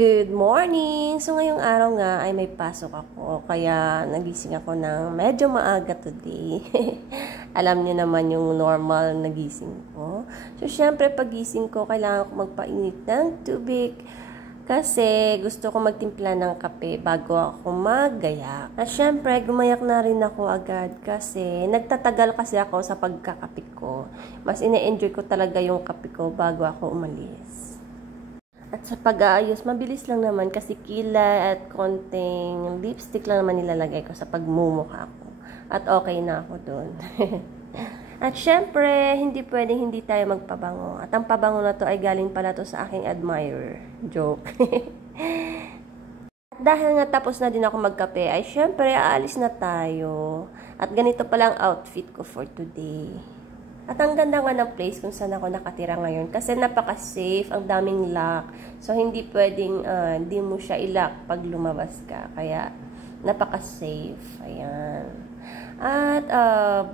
Good morning! So ngayong araw nga ay may pasok ako, kaya nagising ako ng medyo maaga today. Alam niyo naman yung normal nagising ko. So syempre pagising ko, kailangan ko magpainit ng tubig kasi gusto ko magtimpla ng kape bago ako maggaya. At syempre gumayak na rin ako agad kasi nagtatagal kasi ako sa pagkakape ko. Mas ine-enjoy ko talaga yung kape ko bago ako umalis. At sa pag-aayos, mabilis lang naman kasi kilay at konting lipstick lang naman nilalagay ko sa pagmumukha ko. At okay na ako dun. At syempre, hindi pwedeng hindi tayo magpabango. At ang pabango na to ay galing pala to sa aking admirer. Joke. At dahil nga tapos na din ako magkape, ay syempre, aalis na tayo. At ganito palang outfit ko for today. At ang ganda nga ng place kung saan ako nakatira ngayon kasi napaka-safe, ang daming lock. So, hindi pwedeng di mo siya i-lock pag lumabas ka. Kaya, napaka-safe. Ayan. At,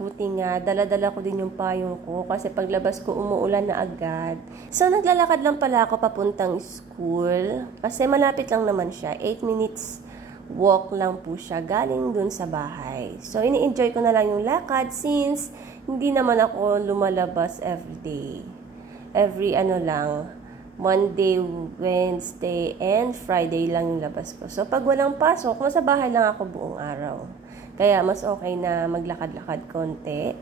buti nga, dala-dala ko din yung payong ko kasi paglabas ko umuulan na agad. So, naglalakad lang pala ako papuntang school kasi malapit lang naman siya. 8 minutes walk lang po siya galing dun sa bahay. So, ini-enjoy ko na lang yung lakad since hindi naman ako lumalabas everyday. Every Monday, Wednesday, and Friday lang yung labas ko. So, pag walang pasok, nasa bahay lang ako buong araw. Kaya, mas okay na maglakad-lakad konti.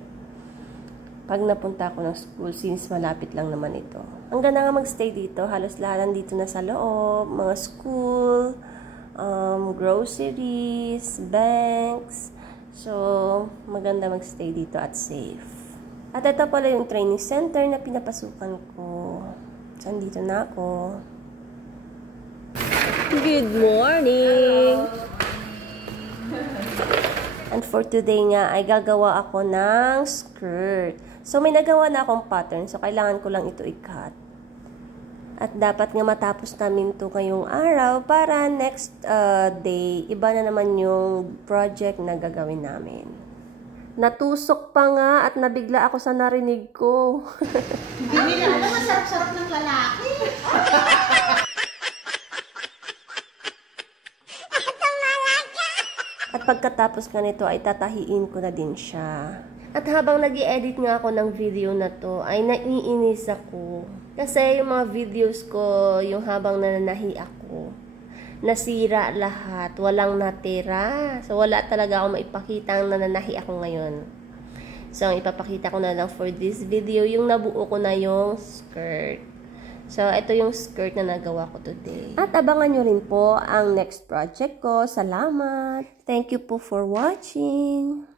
Pag napunta ako ng school, since malapit lang naman ito. Ang ganda nga magstay dito. Halos lahat nandito na sa loob. Mga school, groceries, banks. So, maganda magstay dito at safe. At ito pala yung training center na pinapasukan ko. So, andito na ako. Good morning! And for today nga, ay gagawa ako ng skirt. So, may nagawa na akong pattern. So, kailangan ko lang ito i-cut. At dapat nga matapos namin ito ngayong araw para next day, iba na naman yung project na gagawin namin. Natusok pa nga at nabigla ako sa narinig ko. Hindi na, masarap-sarap ng lalaki. At pagkatapos nga nito ay tatahiin ko na din siya. At habang nag-i-edit nga ako ng video na to, ay naiinis ako. Kasi yung mga videos ko, yung habang nananahi ako, nasira lahat, walang natira. So, wala talaga ako maipakita ang nananahi ako ngayon. So, ang ipapakita ko na lang for this video, yung nabuo ko na yung skirt. So, ito yung skirt na nagawa ko today. At abangan nyo rin po ang next project ko. Salamat! Thank you po for watching!